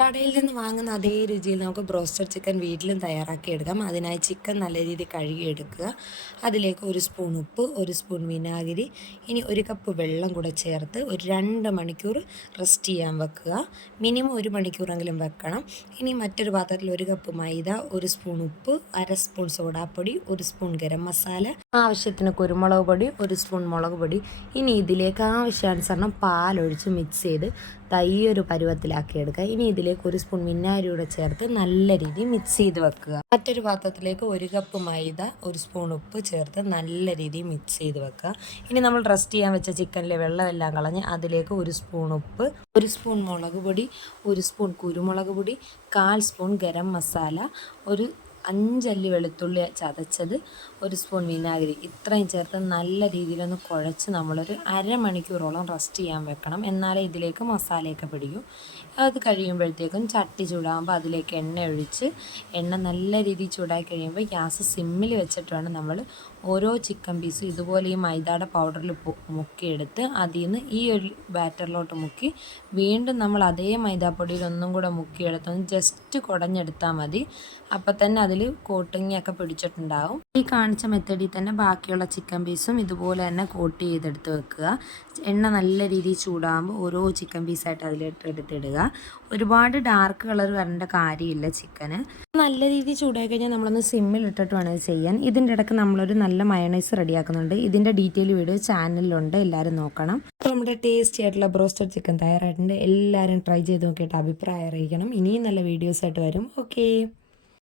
കടയിൽ നിന്ന് വാങ്ങുന്ന അതേ രുചിയിൽ നമുക്ക് ബ്രോസ്റ്റഡ് ചിക്കൻ വീട്ടിലും തയ്യാറാക്കിയെടുക്കാം. അതിനായി ചിക്കൻ നല്ല രീതിയിൽ കഴുകിയെടുക്കുക. അതിലേക്ക് 1 സ്പൂൺ ഉപ്പ്, 1 സ്പൂൺ വിനാഗിരി, ഇനി 1 കപ്പ് വെള്ളം കൂടെ ചേർത്ത് ഒരു 2 മണിക്കൂർ റെസ്റ്റ് ചെയ്യാൻ വെക്കുക. മിനിമം 1 മണിക്കൂറെങ്കിലും വെക്കണം. ഇനി മറ്റൊരു പാത്രത്തിൽ 1 കപ്പ് മൈദ, 1 സ്പൂൺ ഉപ്പ്, 1/2 സ്പൂൺ സോഡാപ്പൊടി, 1 സ്പൂൺ ഗരം മസാല, ആവശ്യത്തിന് കുരുമുളക് പൊടി, 1 സ്പൂൺ മുളക് പൊടി. ഇനി ഇതിലേക്ക് ആവശ്യാനുസരണം പാലൊഴിച്ച് മിക്സ് ചെയ്ത് തൈയൊരു പരുവത്തിലാക്കി എടുക്കുക. ഇനി ഇതിലേക്ക് 1 സ്പൂൺ വിനാഗിരി കൂടെ ചേർത്ത് നല്ല രീതിയിൽ മിക്സ് ചെയ്ത് വെക്കുക. മറ്റൊരു പാത്രത്തിലേക്ക് 1 കപ്പ് മൈദ, 1 സ്പൂൺ ഉപ്പ് ചേർത്ത് നല്ല രീതിയിൽ മിക്സ് ചെയ്ത് വെക്കുക. ഇനി നമ്മൾ റെസ്റ്റ് ചെയ്യാൻ വെച്ച ചിക്കനിലെ വെള്ളമെല്ലാം കളഞ്ഞ് അതിലേക്ക് 1 സ്പൂൺ ഉപ്പ്, 1 സ്പൂൺ മുളക് പൊടി, 1 സ്പൂൺ കുരുമുളക് പൊടി, 1/4 സ്പൂൺ ഗരം മസാല, ഒരു 5 അല്ലി വെളുത്തുള്ളി ചതച്ചത്, 1 സ്പൂൺ വിനാഗിരി ഇത്രയും ചേർത്ത് നല്ല രീതിയിലൊന്ന് കുഴച്ച് നമ്മളൊരു അരമണിക്കൂറോളം റെസ്റ്റ് ചെയ്യാൻ വെക്കണം. എന്നാലേ ഇതിലേക്ക് മസാലയൊക്കെ പിടിക്കും. അത് കഴിയുമ്പോഴത്തേക്കും ചട്ടി ചൂടാകുമ്പോൾ അതിലേക്ക് എണ്ണ ഒഴിച്ച് എണ്ണ നല്ല രീതിയിൽ ചൂടായി കഴിയുമ്പോൾ ഗ്യാസ് സിമ്മിൽ വെച്ചിട്ട് വേണം നമ്മൾ ഓരോ ചിക്കൻ പീസും ഇതുപോലെ ഈ മൈദയുടെ പൗഡറിൽ മുക്കിയെടുത്ത് അതിൽ നിന്ന് ഈ ഒരു ബാറ്ററിലോട്ട് മുക്കി വീണ്ടും നമ്മൾ അതേ മൈദാപ്പൊടിയിൽ ഒന്നും കൂടെ മുക്കിയെടുത്തൊന്ന് ജസ്റ്റ് കുടഞ്ഞെടുത്താൽ മതി. അപ്പം തന്നെ അതിൽ കോട്ടിങ്ങൊക്കെ പിടിച്ചിട്ടുണ്ടാവും. ഈ കാണിച്ച മെത്തേഡിൽ തന്നെ ബാക്കിയുള്ള ചിക്കൻ പീസും ഇതുപോലെ തന്നെ കോട്ട് ചെയ്തെടുത്ത് വെക്കുക. എണ്ണ നല്ല രീതിയിൽ ചൂടാകുമ്പോൾ ഓരോ ചിക്കൻ പീസായിട്ട് അതിലിട്ട് എടുത്തിടുക. ഒരുപാട് ഡാർക്ക് കളർ വരേണ്ട കാര്യമില്ല ചിക്കന്. നല്ല രീതിയിൽ ചൂടായി കഴിഞ്ഞാൽ നമ്മളൊന്ന് സിമ്മിൽ ഇട്ടിട്ട് വേണം ഇത് ചെയ്യാൻ. ഇതിൻ്റെ ഇടയ്ക്ക് നമ്മളൊരു നല്ല മയണൈസ് റെഡിയാക്കുന്നുണ്ട്. ഇതിൻ്റെ ഡീറ്റെയിൽ വീഡിയോ ചാനലിലുണ്ട്, എല്ലാവരും നോക്കണം. അപ്പോൾ നമ്മുടെ ടേസ്റ്റി ആയിട്ടുള്ള ബ്രോസ്റ്റഡ് ചിക്കൻ തയ്യാറായിട്ടുണ്ട്. എല്ലാവരും ട്രൈ ചെയ്ത് നോക്കിയിട്ട് അഭിപ്രായം അറിയിക്കണം. ഇനിയും നല്ല വീഡിയോസായിട്ട് വരും. ഓക്കേ.